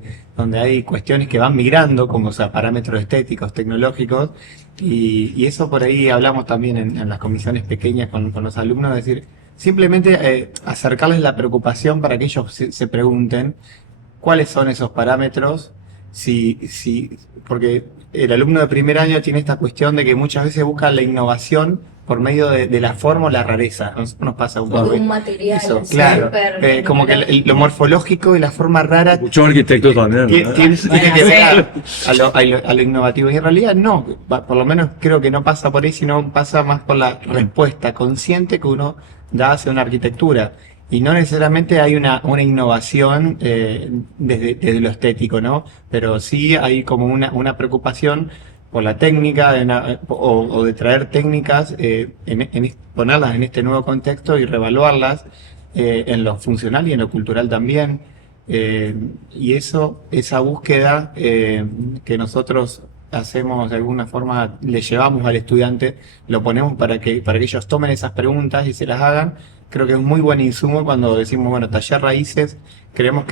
hay cuestiones que van migrando, como, o sea, parámetros estéticos, tecnológicos, y eso por ahí hablamos también en las comisiones pequeñas con los alumnos, es decir, simplemente acercarles la preocupación para que ellos se pregunten cuáles son esos parámetros, porque el alumno de primer año tiene esta cuestión de que muchas veces busca la innovación por medio de la forma o la rareza. A nosotros nos pasa un poco un material eso, claro, súper como que lo morfológico y la forma rara Muchos arquitectos también, ¿verdad? tiene que sí. ver a lo innovativo, y en realidad no, por lo menos creo que no pasa por ahí, sino pasa más por la respuesta consciente que uno da hacia una arquitectura, y no necesariamente hay una innovación desde lo estético, ¿no? Pero sí hay como una preocupación por la técnica o de traer técnicas, ponerlas en este nuevo contexto y reevaluarlas en lo funcional y en lo cultural también. Y esa búsqueda que nosotros hacemos de alguna forma, le llevamos al estudiante, lo ponemos para que ellos tomen esas preguntas y se las hagan. Creo que es un muy buen insumo cuando decimos, bueno, taller raíces, creemos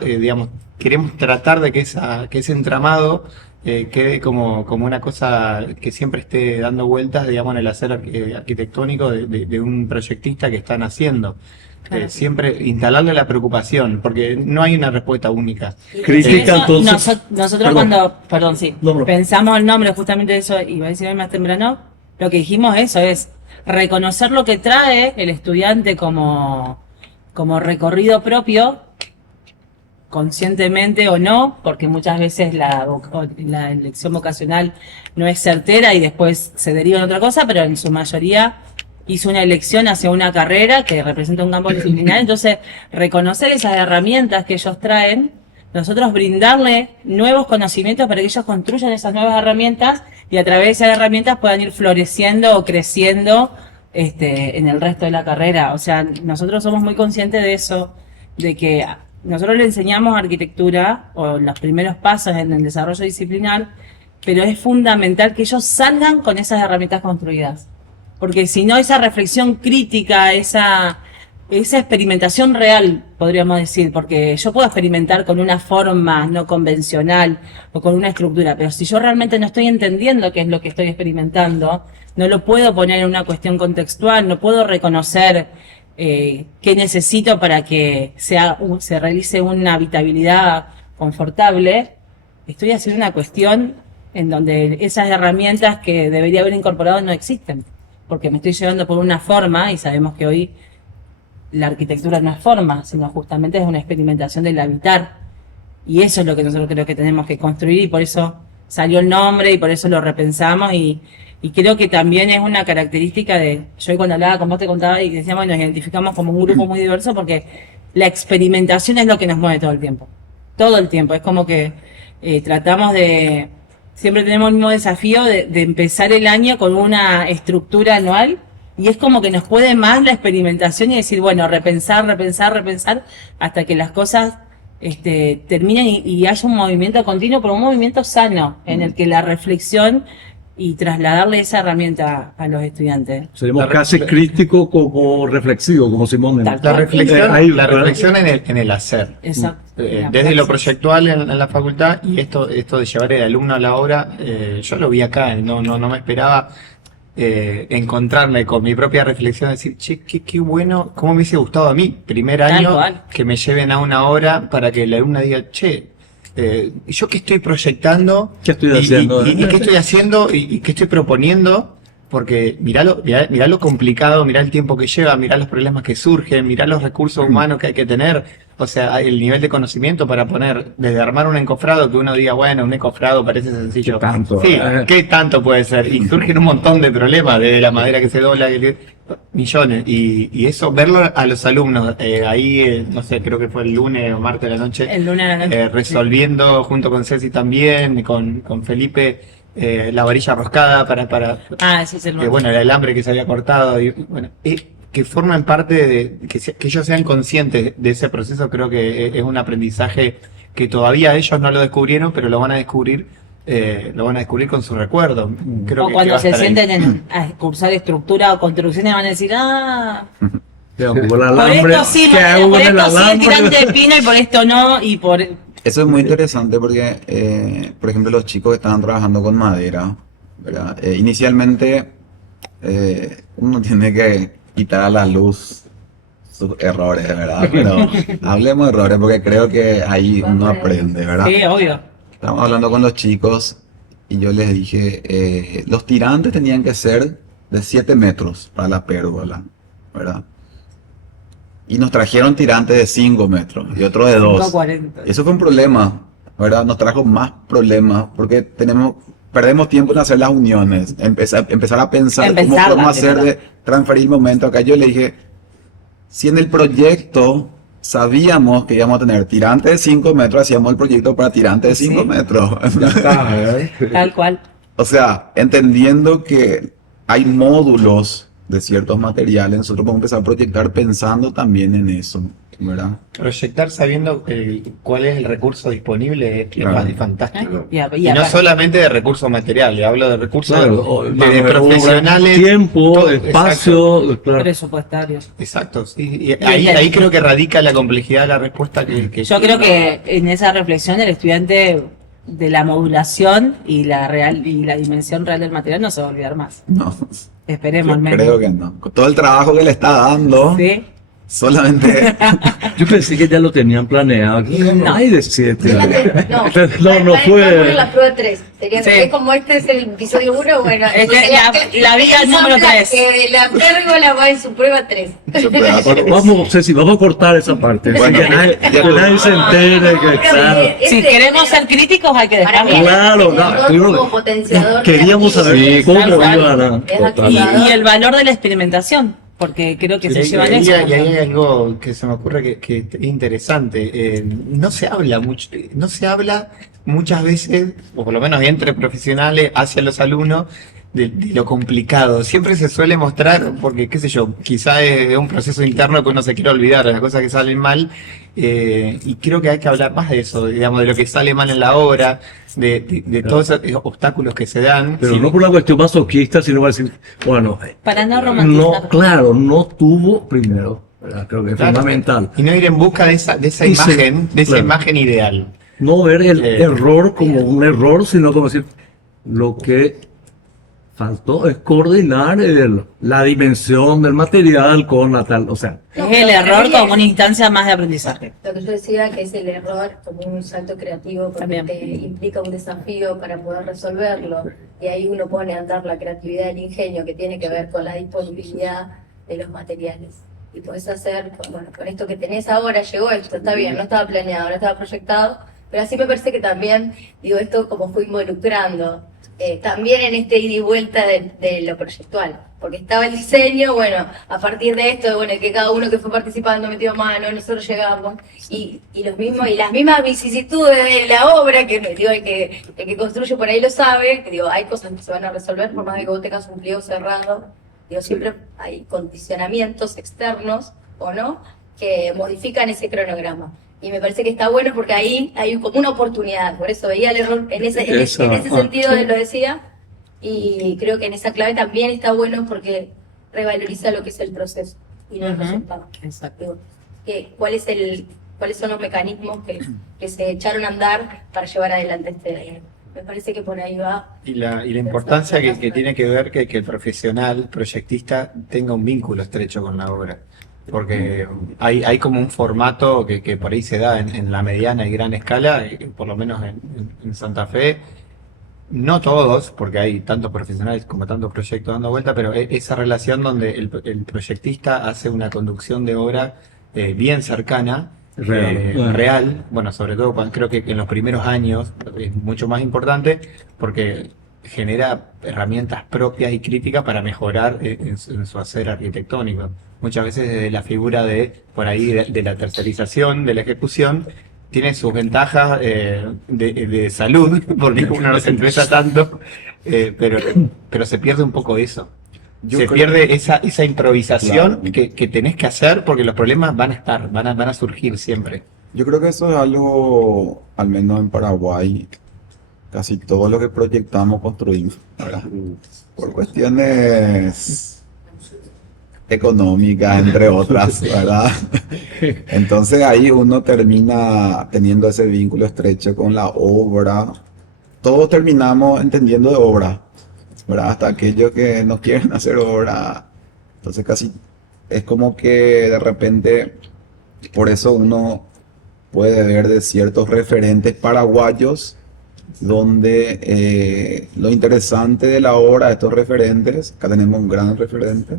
digamos, queremos tratar de que ese entramado quede como una cosa que siempre esté dando vueltas, digamos, en el hacer arquitectónico de un proyectista que están haciendo. Claro. Siempre instalarle la preocupación, porque no hay una respuesta única. Crítica, Eso, entonces... nosotros Perdón. perdón, sí, No. pensamos el nombre justamente de eso, iba a decir más temprano, lo que dijimos eso es reconocer lo que trae el estudiante como recorrido propio conscientemente o no, porque muchas veces la elección vocacional no es certera y después se deriva en otra cosa, pero en su mayoría hizo una elección hacia una carrera que representa un campo disciplinar. Entonces, reconocer esas herramientas que ellos traen, nosotros brindarle nuevos conocimientos para que ellos construyan esas nuevas herramientas y a través de esas herramientas puedan ir floreciendo o creciendo en el resto de la carrera. O sea, nosotros somos muy conscientes de eso, de que nosotros le enseñamos arquitectura o los primeros pasos en el desarrollo disciplinar, pero es fundamental que ellos salgan con esas herramientas construidas. Porque si no, esa reflexión crítica, esa experimentación real, podríamos decir, porque yo puedo experimentar con una forma no convencional o con una estructura, pero si yo realmente no estoy entendiendo qué es lo que estoy experimentando, no lo puedo poner en una cuestión contextual, no puedo reconocer qué necesito para que se realice una habitabilidad confortable, estoy haciendo una cuestión en donde esas herramientas que debería haber incorporado no existen, porque me estoy llevando por una forma y sabemos que hoy la arquitectura no es forma, sino justamente es una experimentación del habitar. Y eso es lo que nosotros creo que tenemos que construir y por eso salió el nombre y por eso lo repensamos y creo que también es una característica de, yo cuando hablaba con vos te contaba y decíamos nos identificamos como un grupo muy diverso porque la experimentación es lo que nos mueve todo el tiempo. Todo el tiempo. Es como que tratamos de, siempre tenemos el mismo desafío de empezar el año con una estructura anual y es como que nos puede más la experimentación y decir, bueno, repensar hasta que las cosas terminen y haya un movimiento continuo, pero un movimiento sano en el que la reflexión y trasladarle esa herramienta a los estudiantes. Seríamos casi críticos como reflexivos, como Simón. La reflexión en el hacer. Exacto. Desde lo proyectual en la facultad y esto de llevar el alumno a la obra, yo lo vi acá, no me esperaba encontrarme con mi propia reflexión, decir, che, qué bueno, cómo me hubiese gustado a mí, primer año, que me lleven a una obra para que el alumno diga, che, yo qué estoy proyectando, ¿Qué estoy haciendo? Y qué estoy haciendo y qué estoy proponiendo, porque mirá lo complicado, mirá el tiempo que lleva, mirá los problemas que surgen, mirá los recursos humanos que hay que tener, o sea, el nivel de conocimiento para poner, desde armar un encofrado, que uno diga, bueno, un encofrado parece sencillo. ¿Qué tanto? Sí, ¿qué tanto puede ser? Y surgen un montón de problemas, desde la madera que se dobla, millones, y eso, verlo a los alumnos, ahí, no sé, creo que fue el lunes o martes de la noche, resolviendo junto con Ceci también, con Felipe, la varilla roscada para ese es el bueno, el alambre que se había cortado, y bueno, que forman parte de, que ellos sean conscientes de ese proceso, creo que es un aprendizaje que todavía ellos no lo descubrieron, pero lo van a descubrir con su recuerdo. Creo o cuando se sienten a cursar estructura o construcciones van a decir, por esto sí, por esto sí el tirante de pino y por esto no, y por... Eso es muy interesante porque, por ejemplo, los chicos que estaban trabajando con madera, ¿verdad? Inicialmente uno tiene que quitar a la luz sus errores, ¿verdad? Pero hablemos de errores porque creo que ahí uno aprende, ¿verdad? Sí, obvio. Estábamos hablando con los chicos y yo les dije, los tirantes tenían que ser de 7 metros para la pérgola, ¿verdad? Y nos trajeron tirantes de 5 metros y otros de 2. 5.40. Eso fue un problema, ¿verdad? Nos trajo más problemas porque perdemos tiempo en hacer las uniones, empezar a pensar cómo podemos hacer de transferir el momento. Acá yo le dije, si en el proyecto sabíamos que íbamos a tener tirantes de 5 metros, hacíamos el proyecto para tirantes de 5 metros. Tal cual. O sea, entendiendo que hay módulos de ciertos materiales, nosotros podemos empezar a proyectar pensando también en eso, ¿verdad? Proyectar sabiendo cuál es el recurso disponible es fantástico. Y no solamente de recursos materiales, hablo de recursos de Obra, profesionales. tiempo, todo, espacio, claro. Presupuestarios. Exacto, sí. Y ahí creo que radica la complejidad de la respuesta que yo creo que en esa reflexión el estudiante de la modulación y la dimensión real del material no se va a olvidar más. No. Esperemos, yo creo que no. Con todo el trabajo que le está dando, ¿sí? Solamente Yo pensé que ya lo tenían planeado. No hay de 7. No, No, no Vamos en fue. la prueba 3. Sería Sí. es como este es el episodio 1, bueno. La vida número 3. La pérgola va en su prueba 3. Bueno, vamos, Ceci, vamos a cortar esa parte. Bueno, que nadie se entere que, claro. Si queremos ser críticos hay que Para mí dejarlo. Claro, no, el estuvimos- como potenciador queríamos saber Sí, cómo tal cual. iban a. es Y, activador. y el valor de la experimentación, porque creo que se llevan Y eso. hay algo que se me ocurre que es interesante. No se habla mucho, no se habla muchas veces, o por lo menos entre profesionales, hacia los alumnos, de lo complicado. Siempre se suele mostrar, porque qué sé yo, quizá es un proceso interno que uno se quiere olvidar de las cosas que salen mal, y creo que hay que hablar más de eso, digamos, de lo que sale mal en la obra, de todos esos obstáculos que se dan. Pero Sí. no por una cuestión masoquista, sino para decir, bueno, Para no romantizar. no, claro, no tuvo primero, ¿verdad? Creo que es Claro. fundamental. Y no ir en busca de esa Y se- imagen, de esa claro. imagen ideal. No ver el Eh, error como un error, sino como decir, lo que faltó es coordinar la dimensión del material con la tal, o sea, Es el error como una instancia más de aprendizaje. Lo que yo decía que es el error como un salto creativo porque También. te implica un desafío para poder resolverlo y ahí uno pone a andar la creatividad del ingenio que tiene que ver con la disponibilidad de los materiales. Y podés hacer, bueno, con esto que tenés ahora llegó esto, está bien, no estaba planeado, no estaba proyectado, pero así me parece que también, digo, esto como fue involucrando, también en este ida y vuelta de lo proyectual. Porque estaba el diseño, bueno, a partir de esto, bueno, que cada uno que fue participando metió mano, nosotros llegamos, y los mismos, y las mismas vicisitudes de la obra, que digo, el que construye por ahí lo sabe, que digo, hay cosas que se van a resolver, por más de que vos tengas un pliego cerrado, digo, siempre hay condicionamientos externos, o no, que modifican ese cronograma. Y me parece que está bueno porque ahí hay como una oportunidad, por eso veía el error, en ese sentido lo decía, y creo que en esa clave también está bueno porque revaloriza lo que es el proceso y no el Ujú. resultado. Exacto. Digo, ¿cuáles son los mecanismos que se echaron a andar para llevar adelante este? Me parece que por ahí va. Y la importancia que tiene que ver que el profesional, proyectista, tenga un vínculo estrecho con la obra. Porque hay como un formato que por ahí se da en la mediana y gran escala, por lo menos en Santa Fe. No todos, porque hay tantos profesionales como tantos proyectos dando vuelta, pero esa relación donde el proyectista hace una conducción de obra bien cercana, real, bueno, sobre todo creo que en los primeros años es mucho más importante porque genera herramientas propias y críticas para mejorar en su hacer arquitectónico. Muchas veces desde la figura por ahí, de la tercerización, de la ejecución, tiene sus ventajas de salud, porque uno no se estresa tanto, pero se pierde un poco eso. Yo Se creo- pierde esa improvisación Claro. que tenés que hacer porque los problemas van a estar, van a surgir siempre. Yo creo que eso es algo, al menos en Paraguay, casi todo lo que proyectamos construimos, ¿verdad? Por cuestiones económicas, entre otras, ¿verdad? Entonces ahí uno termina teniendo ese vínculo estrecho con la obra. Todos terminamos entendiendo de obra, ¿verdad? Hasta aquellos que no quieren hacer obra. Entonces casi es como que de repente, por eso uno puede ver de ciertos referentes paraguayos donde lo interesante de la obra de estos referentes, acá tenemos un gran referente,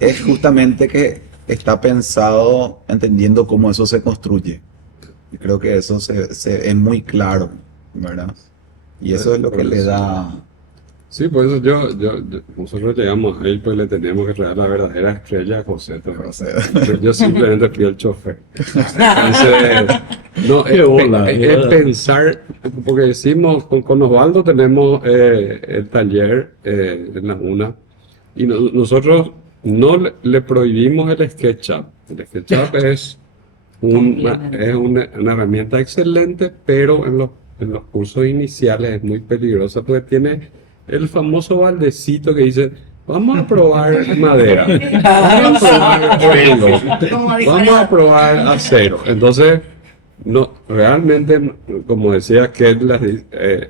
es justamente que está pensado entendiendo cómo eso se construye. Y creo que eso es muy claro, ¿verdad? Y eso es lo que le da... Sí, por eso nosotros llegamos a él, pues le tenemos que traer la verdadera estrella a José. o sea, Yo simplemente fui el chofer. Entonces, no, Qué bola, es pensar, porque decimos, con Osvaldo tenemos el taller en la UNA, y nosotros no le prohibimos el SketchUp. El SketchUp es una herramienta excelente, pero en los cursos iniciales es muy peligrosa porque tiene el famoso baldecito que dice: vamos a probar madera, vamos a probar pelo, Como vamos a probar acero. Entonces, no, realmente, como decía Kettle,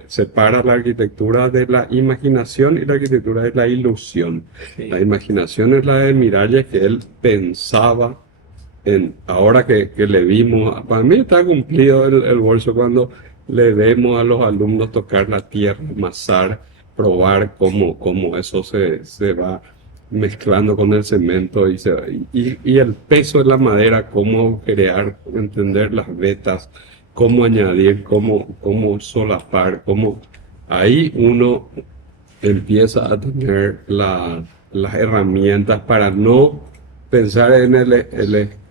separa la arquitectura de la imaginación y la arquitectura de la ilusión. Sí. La imaginación es la de Miralles, que él pensaba en, ahora que le vimos, para mí está cumplido el bolso cuando le vemos a los alumnos tocar la tierra, amasar, probar cómo eso se va mezclando con el cemento y el peso de la madera, cómo crear, entender las vetas, cómo añadir, cómo solapar, ahí uno empieza a tener las herramientas para no pensar en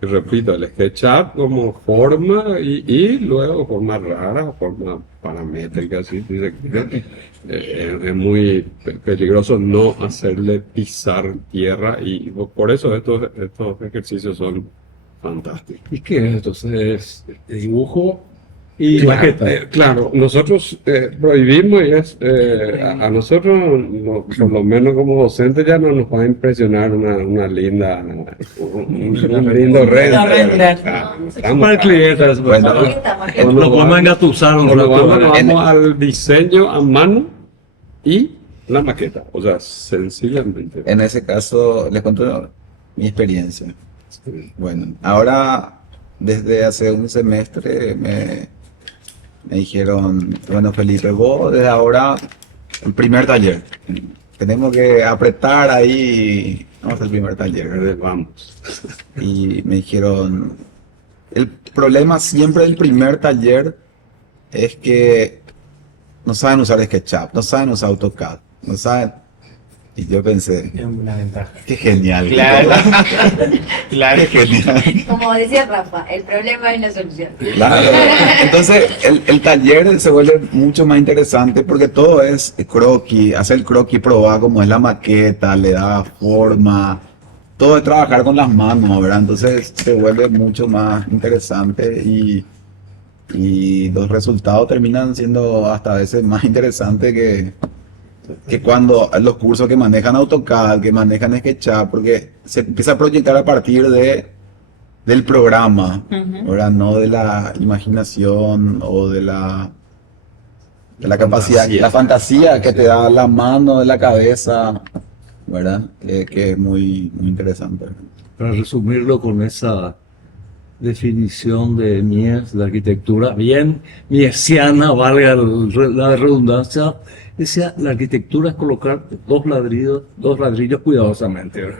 repito, el SketchUp como forma y luego forma rara, forma paramétrica, así, si se quiere. Es muy peligroso no hacerle pisar tierra y por eso estos ejercicios son fantásticos. ¿Y qué es entonces? Dibujo y Claro, maqueta. claro, nosotros prohibimos y a nosotros, por lo menos como docentes, ya no nos va a impresionar un lindo render. render. Estamos- Para el cliente, Bueno, Maqueta, maqueta. lo podemos engatusar un Cuando rato. vamos al diseño a mano y la maqueta, o sea, sencillamente. En ese caso, les cuento mi experiencia. Bueno, ahora, desde hace un semestre, me dijeron, bueno, Felipe, vos desde ahora, el primer taller. Tenemos que apretar ahí, vamos al primer taller. Vamos. Y me dijeron, el problema siempre del primer taller es que no saben usar SketchUp, no saben usar AutoCAD, no saben. Y yo pensé, Es una ventaja. qué genial. Claro. Claro. Qué genial. Como decía Rafa, el problema es la solución. Claro. Entonces el taller se vuelve mucho más interesante porque todo es croquis, hacer el croquis, probar cómo es la maqueta, le da forma, todo es trabajar con las manos, ¿verdad? Entonces se vuelve mucho más interesante y los resultados terminan siendo hasta a veces más interesantes que cuando los cursos que manejan AutoCAD, que manejan SketchUp, porque se empieza a proyectar a partir del programa, ¿verdad? No de la imaginación o de la capacidad, Fantasía. la fantasía que te da la mano de la cabeza, ¿verdad? Que es muy, muy interesante. Para resumirlo con esa definición de Mies, de arquitectura, bien miesiana, valga la redundancia, decía, la arquitectura es colocar dos ladrillos cuidadosamente. ¿verdad?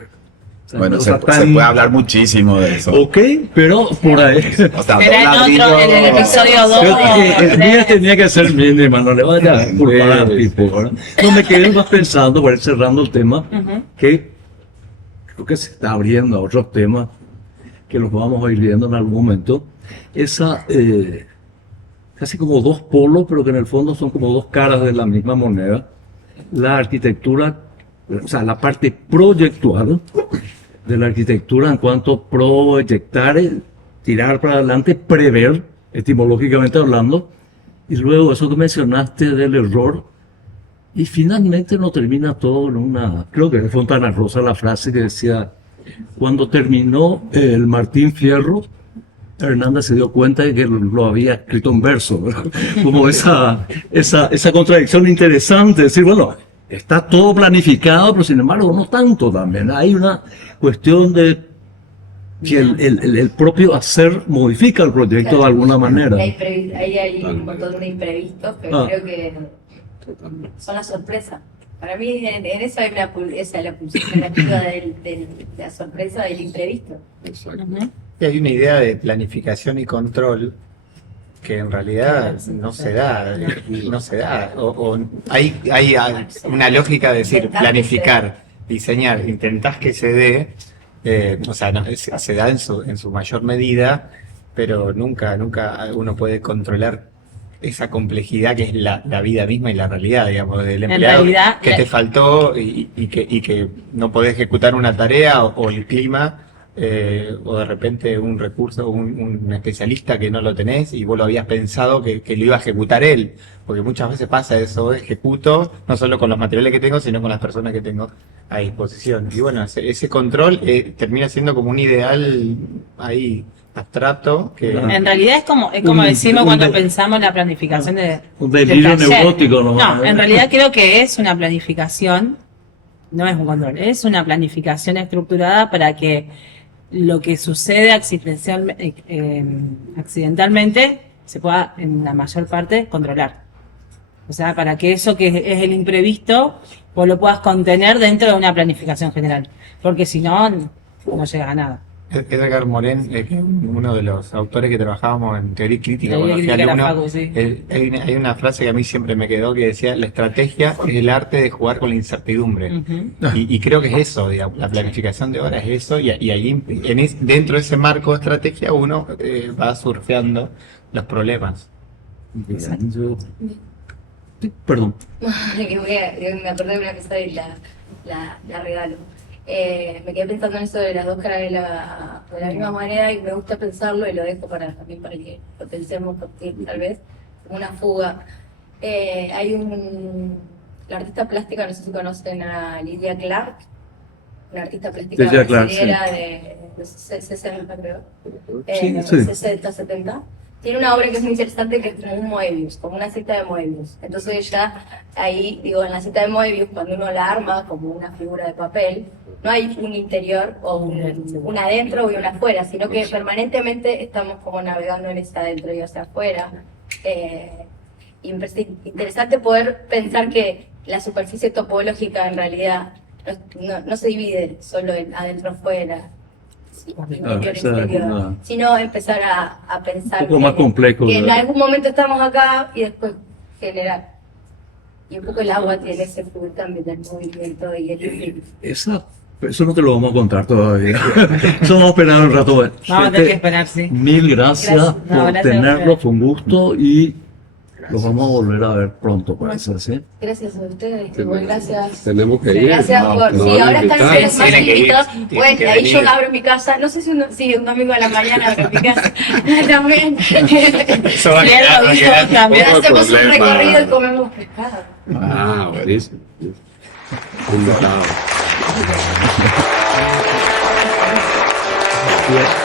O sea, Bueno, no se está tan- puede hablar muchísimo de eso. Ok, pero por ahí. O sea, Será en otro, en el episodio 2. Creo que el día tenía que ser mínima, no le vaya a culpar al tipo, ¿verdad? No me quedé más pensando, para ir cerrando el tema, que creo que se está abriendo a otros temas que los vamos a ir viendo en algún momento. Esa, casi como dos polos, pero que en el fondo son como dos caras de la misma moneda. La arquitectura, o sea, la parte proyectual de la arquitectura en cuanto a proyectar, tirar para adelante, prever, etimológicamente hablando, y luego eso que mencionaste del error, y finalmente no termina todo en una, creo que es de Fontana Rosa la frase que decía, cuando terminó el Martín Fierro, Hernández se dio cuenta de que lo había escrito en verso, ¿verdad? Como esa contradicción interesante, decir, bueno, está todo planificado, pero sin embargo no tanto también. Hay una cuestión de que el propio hacer modifica el proyecto de alguna manera. Ahí hay un montón de imprevistos que Ah. creo que son la sorpresa. Para mí en eso hay esa es la pulsión creativa de la sorpresa del imprevisto. Exacto. Y hay una idea de planificación y control que en realidad no se da, no se da. O hay una lógica de decir, planificar, diseñar, intentás que se dé, o sea, se da en su mayor medida, pero nunca uno puede controlar esa complejidad que es la vida misma y la realidad, digamos, del empleado realidad, que te faltó y que no podés ejecutar una tarea o el clima. O de repente un recurso, un especialista que no lo tenés y vos lo habías pensado que lo iba a ejecutar él, porque muchas veces pasa eso, ejecuto no solo con los materiales que tengo, sino con las personas que tengo a disposición. Y bueno, ese control termina siendo como un ideal ahí abstracto que... En realidad es como Un- decimos un cuando de- pensamos en la planificación Un del delirio taller. neurótico, ¿no? No, en realidad creo que es una planificación, no es un control, es una planificación estructurada para que lo que sucede accidentalmente se pueda en la mayor parte controlar. O sea, para que eso que es el imprevisto, vos lo puedas contener dentro de una planificación general. Porque si no, no llegas a nada. Edgar Morin, uno de los autores que trabajábamos en teoría crítica, Teoría cuando fui crítica de la alumno, facu, sí. hay una frase que a mí siempre me quedó que decía, la estrategia es el arte de jugar con la incertidumbre. Ujú. Y creo que es eso, digamos, la planificación de horas es eso, y ahí dentro de ese marco de estrategia uno va surfeando los problemas. Bien, Perdón. Me acordé de una cosa y la regalo. Me quedé pensando en eso de las dos caras de la misma moneda y me gusta pensarlo y lo dejo también para que lo pensemos tal vez como una fuga. La artista plástica, no sé si conocen a Lydia Clark, una artista plástica Lydia Clark, brasileña de los 60 creo, Sí, sí. 60, 70. Tiene una obra que es muy interesante que es como un Moebius, como una cinta de Moebius. Entonces ella ahí, digo, en la cinta de Moebius, cuando uno la arma como una figura de papel, no hay un interior o un adentro y un afuera, sino que permanentemente estamos como navegando en ese adentro y hacia afuera. Interesante poder pensar que la superficie topológica en realidad no se divide solo en adentro-afuera, Exacto. sino empezar a pensar Un poco más complejo, que en ¿verdad? algún momento estamos acá y después generar. Y un poco el agua tiene ese fluir también del movimiento y el Eso no te lo vamos a contar todavía. Eso vamos a esperar un rato. Vamos a tener que esperar, sí. Mil gracias, Gracias. por No, gracias a tenerlo, ustedes. fue un gusto y los vamos a volver a ver pronto, parece, ¿sí? Gracias a ustedes, gracias. Tenemos que ir. Gracias No, por. no Sí, van a ahora están invitar. los más Tienen que ir, invitados. tienen Bueno, que ahí yo venir. abro mi casa. No sé si un domingo a la mañana abro mi casa. También. Eso va a Sí, quedar, lo va a hizo quedar. también. Poco Hacemos un problema. recorrido y comemos pescado. Ah, buenísimo. Un dorado. Bien.